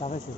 লাগাইছে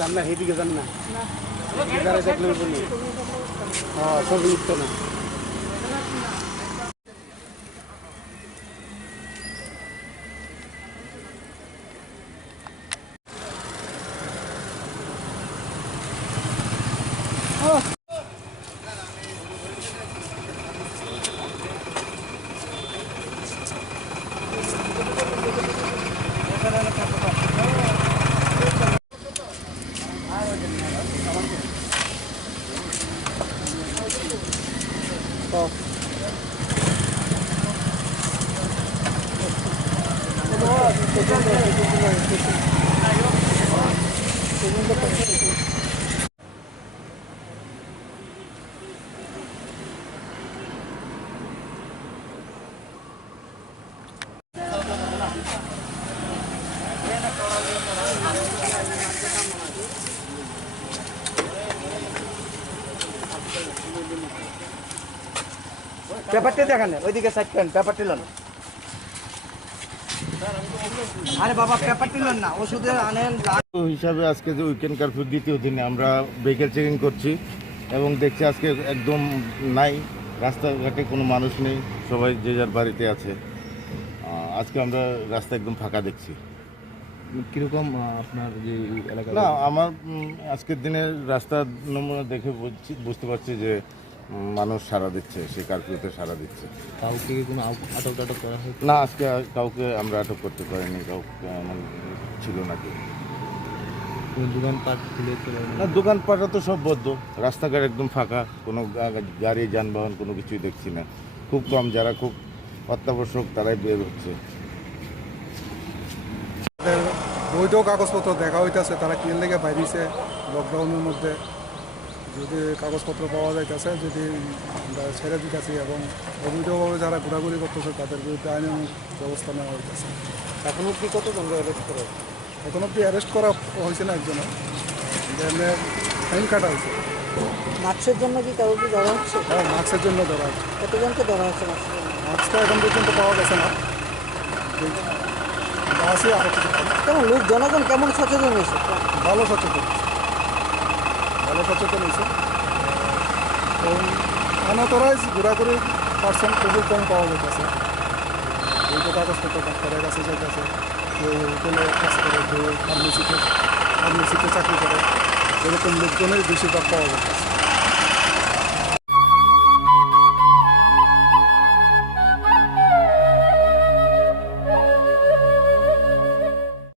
যান না, সেদিকে যান না, দেখলে ছবি উঠতো না। পেপারটি দেখেন, ওইদিকে সাইড করেন, পেপারটি লন। আরে বাবা, পেপারটি লন না, ওষুধ আনেন হিসাবে। আজকে যে উইকেন্ড কারফিউ দ্বিতীয় দিনে আমরা ভেহিকেল চেকিং করছি এবং দেখছি আজকে একদম নাই, রাস্তাঘাটে কোনো মানুষ নেই, সবাই যে যার বাড়িতে আছে। আজকে আমরা রাস্তা একদম ফাঁকা দেখছি। কীরকম আপনার যে এলাকা? না, আমার আজকের দিনে রাস্তার নমুনা দেখে বুঝতে পারছি যে মানুষ সাড়া দিচ্ছে, সেই কারফিউতে সাড়া দিচ্ছে। কাউকে কোনো আটক করা হয়েছে? না, আজকে কাউকে আমরা আটক করতে পারিনি, কাউকে ছিল নাকি। দোকানপাট খুলেছিল না, দোকানপাটও তো সব বদ্ধ, রাস্তাঘাট একদম ফাঁকা, কোনো গাড়ি যানবাহন কোনো কিছুই দেখছি না। খুব কম, যারা খুব অত্যাবশ্যক তারাই বের হচ্ছে। বৈধ কাগজপত্র দেখা হইতেছে, তারা কি লেগে বাইরেছে লকডাউনের মধ্যে। যদি কাগজপত্র পাওয়া যাইতেছে, যদি আমরা ছেড়ে দিতেছি, এবং অবৈধভাবে যারা ঘোরাঘুরি করতেছে তাদের বিরুদ্ধে আইনের ব্যবস্থা নেওয়া হইতেছে। এখন অব্দি কতজনকে অ্যারেস্ট করা হয়েছে? এখন অব্দি অ্যারেস্ট করা হয়েছে না, একজনের ফাইন কাটা হয়েছে। মাস্কের জন্য কি কাউকে ধরা হচ্ছে? হ্যাঁ, মাস্কের জন্য ধরা হচ্ছে। কতজনকে ধরা হচ্ছে মাস্কের জন্য? মাস্কটা এখন পর্যন্ত পাওয়া গেছে না, আছে আরও কিছু। কেমন লোক, জনগণ কেমন সচেতন হয়েছে? ভালো সচেতন হয়েছে। এবং আনঅথরাইজ ঘোরাঘুরি পার্সেন্ট খুবই কম পাওয়া যেতেছে। এই তো কাগজপত্র ডাক্তারের কাছে যাইতেছে, কেউ হোটেলে কাজ করে, কেউ ফার্মেসিতে চাকরি করে, এরকম লোকজনের বেশিরভাগ পাওয়া যেতেছে।